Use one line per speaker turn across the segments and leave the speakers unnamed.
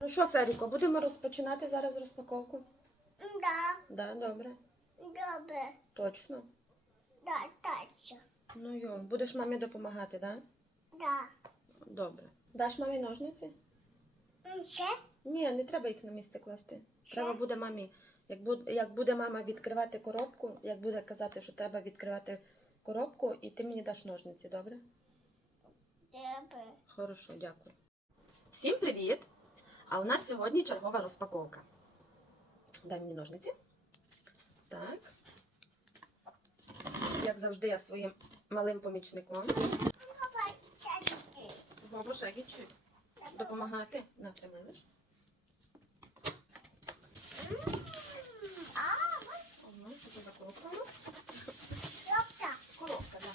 Ну що, Феріко, будемо розпочинати зараз розпаковку?
Да,
Да, добре.
добре.
Точно.
Да, точно.
Ну йо, будеш мамі допомагати, да?
Да.
Добре. Даш мамі ножниці?
Ще?
Ні, не треба їх на місце класти.
Ще?
Треба буде мамі. Як буде, як буде мама відкривати коробку, як буде казати, що треба відкривати коробку, і ти мені даш ножниці, добре?
Добре.
Хорошо, дякую. Всім привіт! А у нас сьогодні чергова розпаковка. Дай мені ножниці. Так. Як завжди, я своїм малим помічником.
Папа, сядь.
Бабу ще чуть допомагати. На це милиш.
М, А,
Ага, що це за коробка у нас?
добре.
Коробка, так.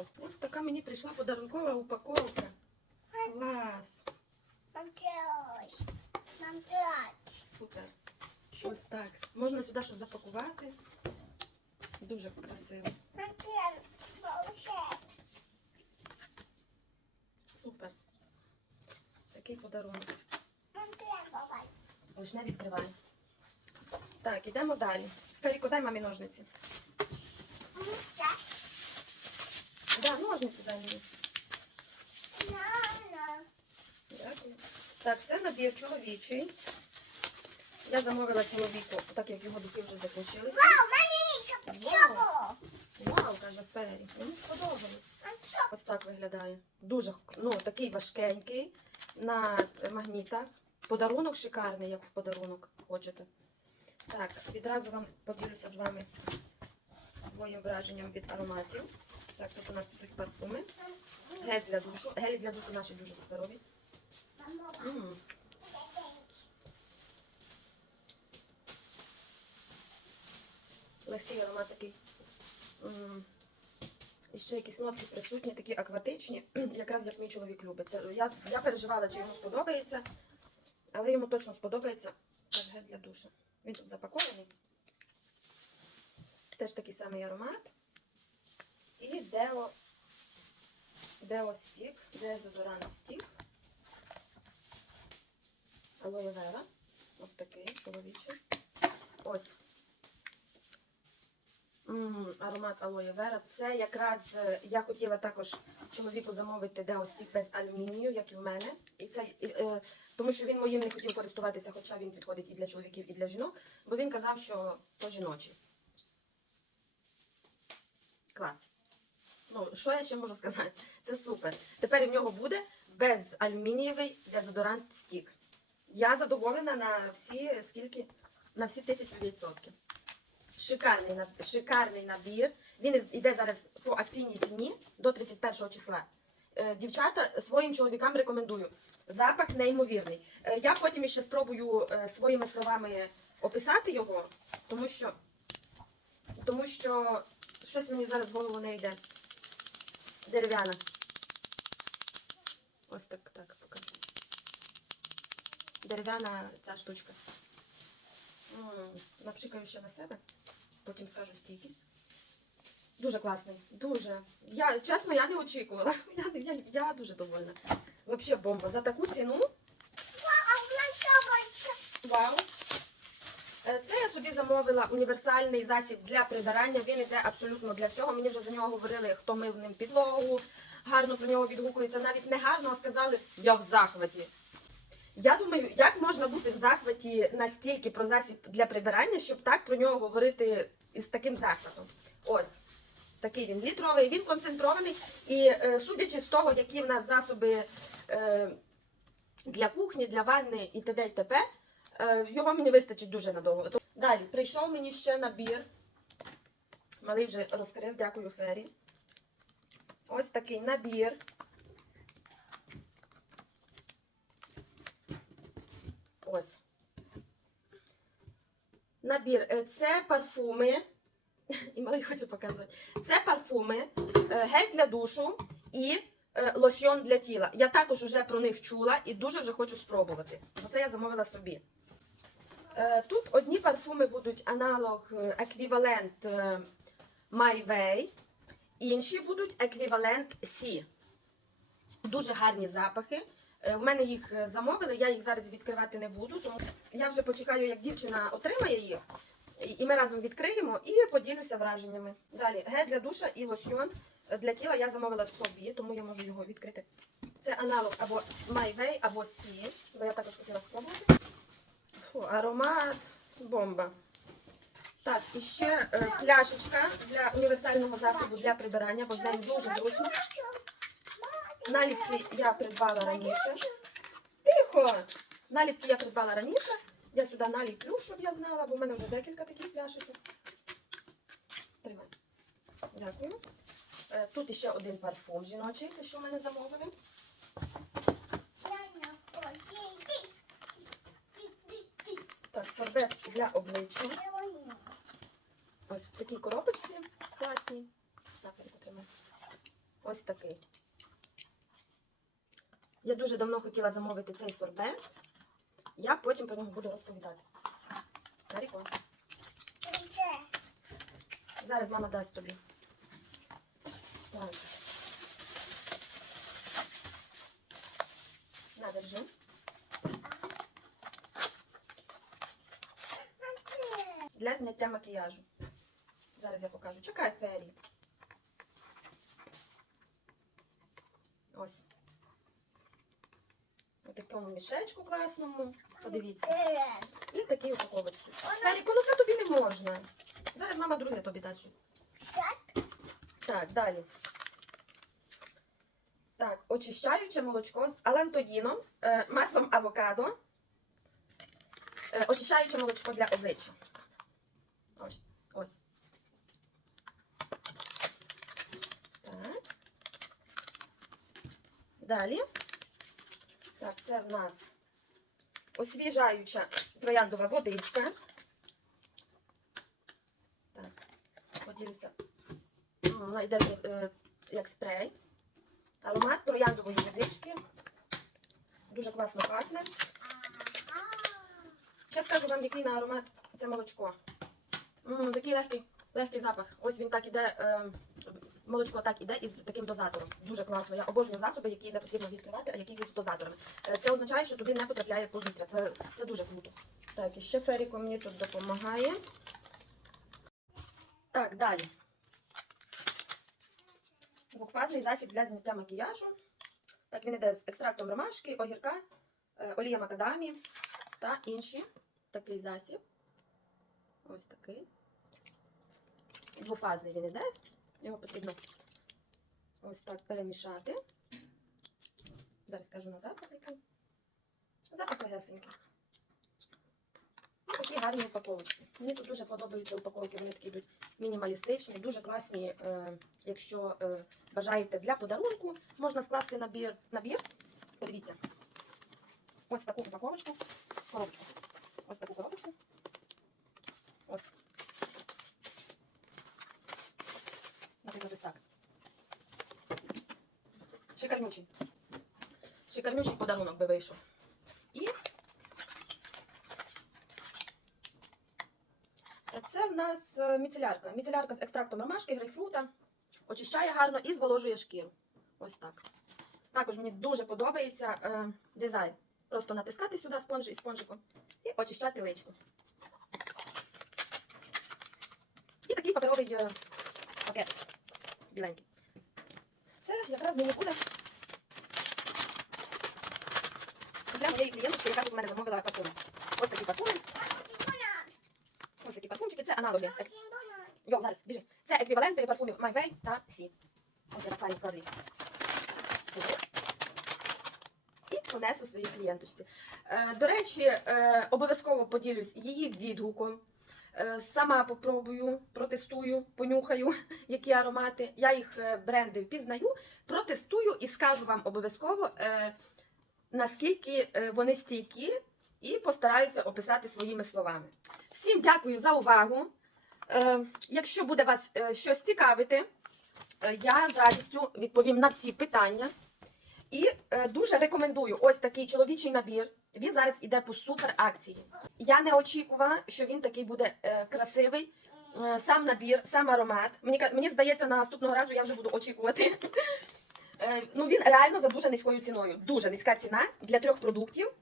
Вау, ось така мені прийшла подарункова упаковка. Клас! Супер. Ось так. Можна сюди щось запакувати. Дуже красиво. Супер. Такий подарунок. Ось не відкривай. Так, ідемо далі. Феріко, дай мамі ножниці.
М, ще?
Да, ножниці. Дякую. Так, це набір чоловічий. Я замовила чоловіку, так як його духи вже закінчилися.
Вау?
Вау, каже Фері. Мені сподобалось. Ось так виглядає. Дуже ну, такий важкенький на магнітах. Подарунок шикарний, як в подарунок хочете. Так, відразу вам поділюся з вами своїм враженням від ароматів. Так, тут у нас тут парфуми. Гель для душу. Гелі для душу наші дуже суперові. Легкий аромат такий. І ще якісь нотки присутні, такі акватичні, якраз як мій чоловік любить. Це, я, я переживала, чи йому сподобається, але йому точно сподобається як гель для душа. Він тут запакований. Теж такий самий аромат. І Део, Део Стік, дезодорант Стік. Алоє вера. Ось такий чоловічий. Ось. М, аромат алоє вера. Це якраз е, я хотіла також чоловіку замовити деостік без алюмінію, як і в мене. І це, і, е, тому що він моїм не хотів користуватися, хоча він підходить і для чоловіків, і для жінок, бо він казав, що то жіночий. Клас. Ну, що я ще можу сказати? Це супер. Тепер в нього буде безалюмінієвий дезодорант стік. Я задоволена на всі скільки? На всі тисячу відсотків. Шикарний, шикарний набір. Він іде зараз по акційній ціні до 31 числа. Е, Дівчата своїм чоловікам рекомендую. Запах неймовірний. Е, Я потім ще спробую е, своїми словами описати його, тому що, тому що щось мені зараз в голову не йде. Дерев'яна. Ось так, так покажу. Дерев'яна ця штучка. М, Напшикаю ще на себе, потім скажу стійкість. Дуже класний, дуже. Я, чесно, я не очікувала. Я, я, я дуже довольна. Взагалі бомба. За таку ціну. Вау. Е, Це я собі замовила універсальний засіб для прибирання. Він іде абсолютно для всього. Мені вже за нього говорили, хто мив ним підлогу, гарно про нього відгукується. Навіть не гарно, а сказали, я в захваті. Я думаю, як можна бути в захваті настільки про засіб для прибирання, щоб так про нього говорити із таким захватом. Ось. Такий він літровий, він концентрований. І е, судячи з того, які в нас засоби е, для кухні, для ванни і т.д. і т.п., його мені вистачить дуже надовго. Далі прийшов мені ще набір. Малий вже розкрив, дякую Фері. Ось такий набір. Ось. Набір. Е, Це парфуми. І малий хоче показувати. Це парфуми, е, гель для душу і е, лосьйон для тіла. Я також вже про них чула і дуже вже хочу спробувати. Оце я замовила собі. Е, Тут одні парфуми будуть аналог, е, еквівалент е, My інші будуть еквівалент Сі. Дуже гарні запахи. В мене їх замовили, я їх зараз відкривати не буду, тому я вже почекаю, як дівчина отримає їх. І- ми разом відкриємо і поділюся враженнями. Далі гель для душа і лосьйон для тіла я замовила собі, тому я можу його відкрити. Це аналог або My або Сі, бо я також хотіла спробувати. Фу, аромат бомба. Так, і ще е, пляшечка для універсального засобу для прибирання, бо з нею дуже зручно. Наліпки я придбала раніше. Тихо! Наліпки я придбала раніше. Я сюди наліплю, щоб я знала, бо в мене вже декілька таких пляшечок. Тримай. Дякую. Е, Тут іще один парфум жіночий, це що в мене замовили. Так, сорбет для обличчя. Ось в такій коробочці класній. Ось такий. Я дуже давно хотіла замовити цей сорбет. Я потім про нього буду розповідати. Наріко. Зараз мама дасть тобі. Так. На, Для зняття макіяжу. Зараз я покажу. Чекай, Фері. Ось. У такому мішечку класному. Подивіться. І в такій упаковочці. Феріку, ну це тобі не можна. Зараз мама друге тобі дасть щось. Так, далі. Так, очищаюче молочко з алантоїном, е, маслом авокадо, е, очищаюче молочко для обличчя. Ось. Ось. Так. Далі. Так, це в нас освіжаюча трояндова водичка. Так, поділюся. Вона йде е, як спрей. Аромат трояндової водички. Дуже класно пахне. Ще скажу вам, який на аромат це молочко. М, такий легкий, легкий запах. Ось він так іде. Е, молочко так іде із таким дозатором. Дуже класно. Я обожнюю засоби, які не потрібно відкривати, а які йдуть з дозаторами. Е, Це означає, що туди не потрапляє повітря. Це, це дуже круто. Так, і ще Феріко мені тут допомагає. Так, далі. Двохфазний засіб для зняття макіяжу. Так, він іде з екстрактом ромашки, огірка, е, олія макадамі та інші. Такий засіб. Ось такий. Двофазний він іде. Його потрібно ось так перемішати. Зараз скажу на запах який. Запах легесенький. Такі гарні упаковочки. Мені тут дуже подобаються упаковки, вони такі йдуть мінімалістичні, дуже класні, е, якщо е, бажаєте для подарунку, можна скласти набір. набір. Подивіться. Ось таку упаковочку. Коробочку. Ось таку коробочку. Ось. Наприклад, ось так. Шикарнючий. Шикарнючий подарунок би вийшов. І це в нас е, міцелярка. Міцелярка з екстрактом ромашки, грейпфрута. Очищає гарно і зволожує шкіру. Ось так. Також мені дуже подобається е, дизайн. Просто натискати сюди спонж із спонжиком і очищати личку. І такий паперовий е, пакет біленький. Це якраз мені буде для моєї клієнтки, яка тут в мене замовила парфуми. Ось такі парфуми. Ось такі парфумчики, це аналоги. Йо, зараз, біжи. Це еквіваленти парфумів My Way та Сі. Ось я так файно складу. І понесу своїй клієнточці. Е, до речі, е, обов'язково поділюсь її відгуком. Е, Сама попробую, протестую, понюхаю, які аромати. Я їх е, бренди впізнаю, протестую і скажу вам обов'язково, е, наскільки е, вони стійкі, і постараюся описати своїми словами. Всім дякую за увагу. Е, Якщо буде вас е, щось цікавити, я з радістю відповім на всі питання. І дуже рекомендую ось такий чоловічий набір. Він зараз іде по супер акції. Я не очікувала, що він такий буде красивий Сам набір, сам аромат. Мені, мені здається, наступного разу я вже буду очікувати. Е, Ну, він реально за дуже низькою ціною. Дуже низька ціна для трьох продуктів.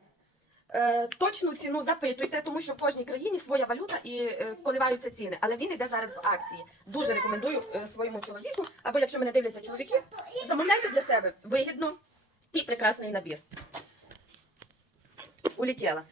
Е, Точну ціну запитуйте, тому що в кожній країні своя валюта і е, коливаються ціни. Але він іде зараз в акції. Дуже рекомендую своєму чоловіку, або якщо мене дивляться чоловіки, замовляйте для себе вигідно і прекрасний набір. Улетіла.